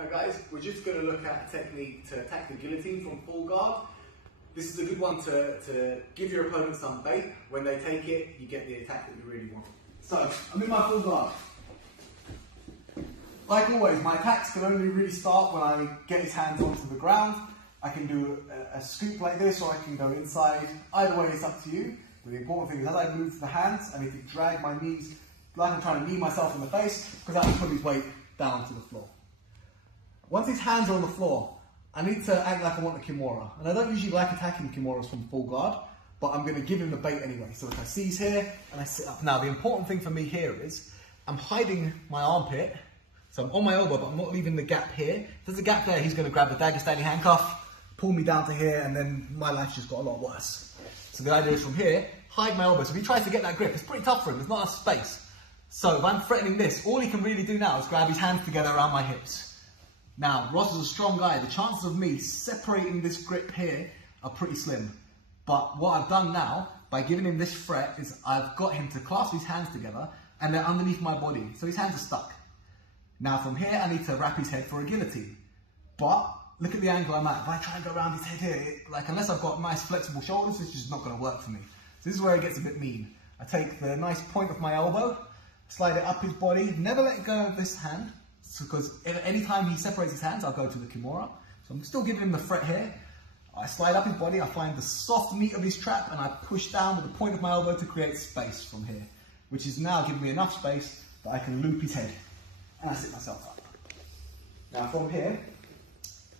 Alright guys, we're just going to look at a technique to attack the guillotine from full guard. This is a good one to give your opponent some bait. When they take it, you get the attack that you really want. So, I'm in my full guard. Like always, my attacks can only really start when I get his hands onto the ground. I can do a scoop like this, or I can go inside. Either way, it's up to you. But the important thing is, as I move the hands, I need to drag my knees like I'm trying to knee myself in the face, because that will put his weight down to the floor. Once his hands are on the floor, I need to act like I want a Kimura. And I don't usually like attacking Kimuras from full guard, but I'm going to give him the bait anyway. So if I see he's here, and I sit up. Now, the important thing for me here is, I'm hiding my armpit, so I'm on my elbow, but I'm not leaving the gap here. If there's a gap there, he's going to grab the Dagestani handcuff, pull me down to here, and then my life's just got a lot worse. So the idea is from here, hide my elbow. So if he tries to get that grip, it's pretty tough for him. There's not enough space. So if I'm threatening this, all he can really do now is grab his hands together around my hips. Now, Ross is a strong guy. The chances of me separating this grip here are pretty slim. But what I've done now, by giving him this threat, is I've got him to clasp his hands together, and they're underneath my body. So his hands are stuck. Now from here, I need to wrap his head for a guillotine. But look at the angle I'm at. If I try and go around his head here, unless I've got nice flexible shoulders, it's just not going to work for me. So this is where it gets a bit mean. I take the nice point of my elbow, slide it up his body, never let go of this hand, because any time he separates his hands, I'll go to the Kimura. So I'm still giving him the threat here. I slide up his body, I find the soft meat of his trap, and I push down with the point of my elbow to create space from here, which is now giving me enough space that I can loop his head. And I sit myself up. Now from here,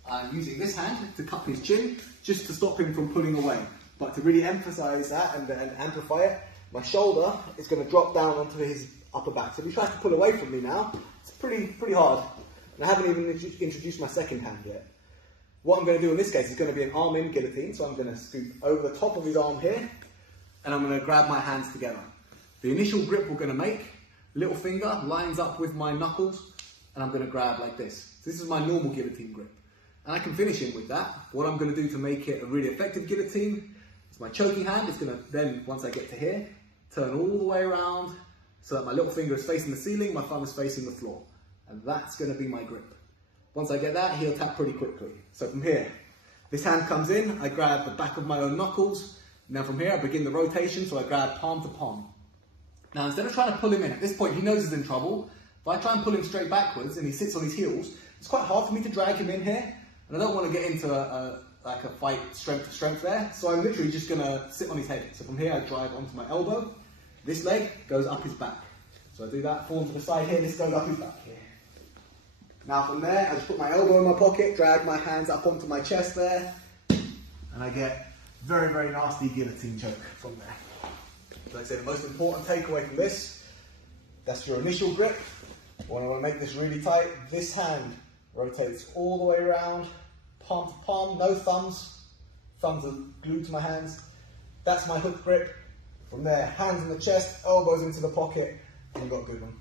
I'm using this hand to cup his chin, just to stop him from pulling away. But to really emphasize that and amplify it, my shoulder is going to drop down onto his upper back. So if he tries to pull away from me now, it's pretty hard. And I haven't even introduced my second hand yet. What I'm going to do in this case is going to be an arm-in guillotine. So I'm going to scoop over the top of his arm here, and I'm going to grab my hands together. The initial grip we're going to make, little finger lines up with my knuckles, and I'm going to grab like this. So this is my normal guillotine grip. And I can finish him with that. What I'm going to do to make it a really effective guillotine is my choking hand is going to then, once I get to here, turn all the way around so that my little finger is facing the ceiling, my thumb is facing the floor. And that's going to be my grip. Once I get that, he'll tap pretty quickly. So from here, this hand comes in, I grab the back of my own knuckles. Now from here, I begin the rotation, so I grab palm to palm. Now instead of trying to pull him in, at this point he knows he's in trouble. If I try and pull him straight backwards and he sits on his heels, it's quite hard for me to drag him in here. And I don't want to get into a fight strength to strength there. So I'm literally just going to sit on his head. So from here, I drive onto my elbow. This leg goes up his back. So I do that, fall to the side here, this goes up his back here. Now from there, I just put my elbow in my pocket, drag my hands up onto my chest there, and I get very, very nasty guillotine choke from there. Like I say, the most important takeaway from this, that's your initial grip. When I want to make this really tight, this hand rotates all the way around, palm to palm, no thumbs. Thumbs are glued to my hands. That's my hook grip. From there, hands in the chest, elbows into the pocket, and you've got a good one.